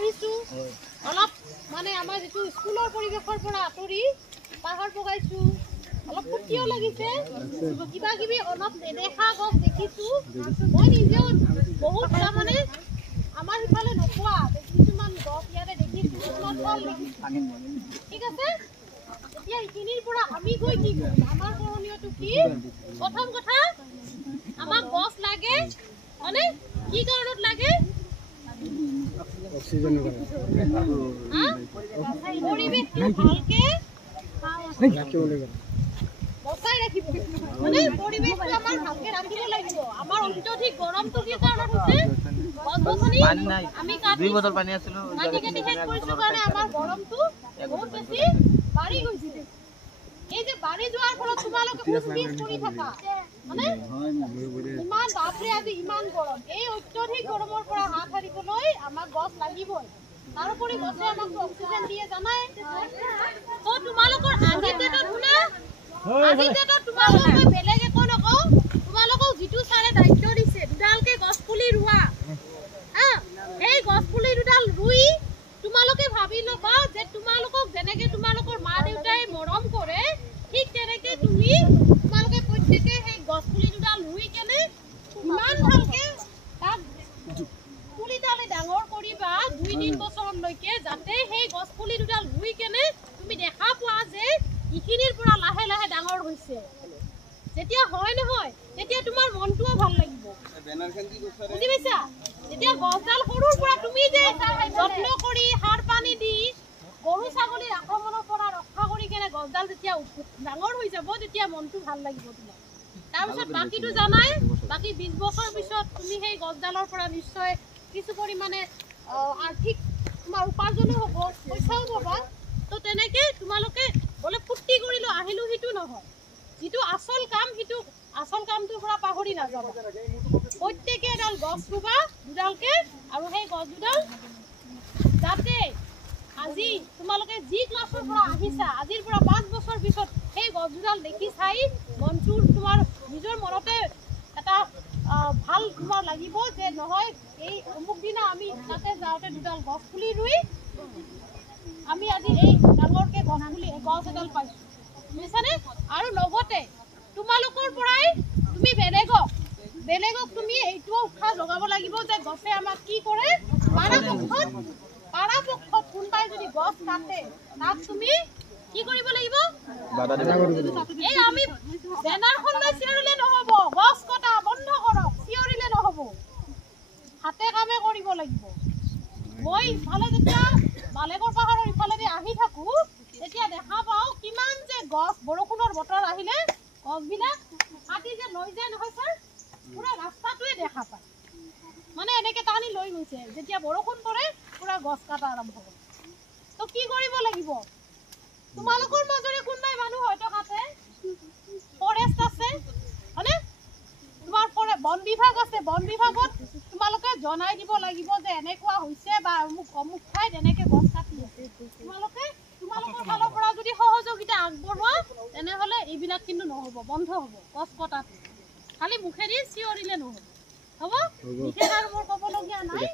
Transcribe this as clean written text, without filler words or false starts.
আহিছো অলপ মানে আমাৰ যেটো স্কুলৰ পৰিবেশৰ পৰা আতৰি পাহাৰ বগাইছো অলপ ফুটিও লাগিছে কিবা কিবি অলপ নেদেখা গছ দেখিছো মই নিজেও বহুত মানে আমাৰ ইফালে নোপোৱা কিছুমান গছ ইয়াতে দেখিছো কিছুমান ফল দেখিছো ঠিক আছে এতিয়া ইখিনিৰ পৰা আমি গৈ কি কৰিম আমাৰ কৰণীয়টো কি প্ৰথম কথা আমাক গছ লাগে মানে কি কাৰণত লাগে অক্সিজেনৰ কাৰণে পৰিবেশটো ভালকে ৰাখিব লাগিব বচাই ৰাখিব মানে পৰিবেশটো আমাৰ ভালকে ৰাখিব লাগিব আমাৰ অত্যধিক গৰমটো কি কাৰণত হৈছে গছ-গছনি আমি কাটি 2 বটল পানী আছিল কাটি শেষ কৰিছো কাৰণে আমাৰ গৰমটো বহুত বেছি বাঢ়ি গৈছে এই যে বাঢ়ি যোৱাৰ ফলত তোমালোকে উৎপিত কৰি থাকা মানে ইমান বাপৰে আজি ইমান গৰম এই অত্যধিক গৰমৰ পৰা হাত সাৰিবলৈ আমাক গছ লাগিবই তাৰোপৰি গছে আমাক অক্সিজেন দিয়ে জানাই তো তোমালোকৰ আজি ডেটত শুনা আজি ডেটত তোমালোকে বেলেগ একো নকওঁ তোমালোকক যিটো চাৰে দায়িত্ব দিছে দুডালকে গছ পুলি ৰুৱা এই গছ পুলি দুডাল ৰুই তোমালোকে ভাবি ল'বা যে তোমালোকক যেনেকে তোমালোকৰ মা দেউতাই মৰম কৰে ঠিক তেনেকে তুমি তোমালোকে প্ৰত্যেকে সেই গছ পুলি দুডাল ৰুই কেনে ইমান ভালকে তাক পুলিডালে ডাঙৰ কৰিবা 2-3 বছৰলৈকে যাতে সেই গছ পুলি দুডাল ৰুই কেনে তুমি দেখা পোৱা যে ইখিনিৰ পৰা লাহে লাহে ডাঙৰ হৈছে যেতিয়া হয় নহয় তেতিয়া তোমাৰ মনটোও ভাল লাগিব বুজি পাইছা যেতিয়া গছডাল সৰুৰ পৰা তুমি যে যত্ন কৰি সাৰ পানী দি গৰু ছাগলীৰ আক্ৰমণৰ পৰা ৰক্ষা কৰি কেনে গছডাল যেতিয়া ডাঙৰ হৈ যাব তেতিয়া মনটো ভাল লাগিব তোমাৰ তাৰপিছত বাকীটো জানাই বাকী 20 বছৰ পিছত তুমি সেই গছডালৰ পৰা নিশ্চয় কিছু পৰিমাণে আৰ্থিক তোমাৰ উপাৰ্জনো হ'ব পইচাও পাবা তো তেনেকে তোমালোকে বলে ফুটি কৰিলো আহিলো হিটো নহয় যিটো আসল কাম হিটো আসল কামটোৰ পৰা পাহৰি নাযাবা প্ৰত্যেকে এডাল গছ ৰুবা দুডালকে আৰু সেই গছ দুডাল যাতে আজি তোমালোকে যি ক্লাছৰ পৰা আহিছা আজিৰ পৰা 5 বছৰ পিছত সেই গছ দুডাল দেখি চাই মনটোৰ তোমাৰ নিজৰ মনতে এটা ভাল তোমাৰ লাগিব যে নহয় এই অমুক দিনা আমি তাতে যাওঁতে দুডাল গছ পুলি ৰুই আমি আজি এই ডাঙৰকে গছ এডাল পাইছো বুজিছানে আৰু লগতে তোমালোকৰ পৰাই তুমি বেলেগক তুমি এইটো উৎসাহ লগাব লাগিব যে গছে আমাক কি কৰে পাৰাপক্ষত কোনবাই যদি গছ কাটে তাক তুমি কি কৰিব লাগিব এই আমি বেনাৰখন লৈ চিঞৰিলে নহব গছ কটা বন্ধ কৰক চিঞৰিলে নহব হাতে কামে কৰিব লাগিব মই ইফালে যেতিয়া বালেকৰ পাহাৰৰ ইফালেদি আহি থাকো তেতিয়া দেখা পাওঁ কিমান যে গছ বৰষুণৰ বতৰ আহিলে গছবিলাক কাটি যে লৈ যায় নহয় ছাৰ পুৰা ৰাস্তাটোৱে দেখা পায় মানে এনেকে টানি লৈ গৈছে যেতিয়া বৰষুণ পৰে পুৰা গছ কাটা আৰম্ভ কৰে তো কি কৰিব লাগিব তোমালোকৰ মাজৰে কোনবাই মানুহ হয়তো কাটে ফৰেষ্ট আছে হয়নে তোমাৰ বন বিভাগ আছে বন বিভাগত তোমালোকে জনাই দিব লাগিব যে এনেকুৱা হৈছে বা অমুক ঠাইত এনেকে গছ কাটি আছে তোমালোকৰ ফালৰ পৰা যদি সহযোগিতা আগবঢ়োৱা তেনেহ'লে এইবিলাক কিন্তু নহ'ব বন্ধ হ'ব গছ কটাটো খালি মুখেদি চিঞৰিলে নহ'ব হ'ব বিশেষ আৰু মোৰ ক'বলগীয়া নাই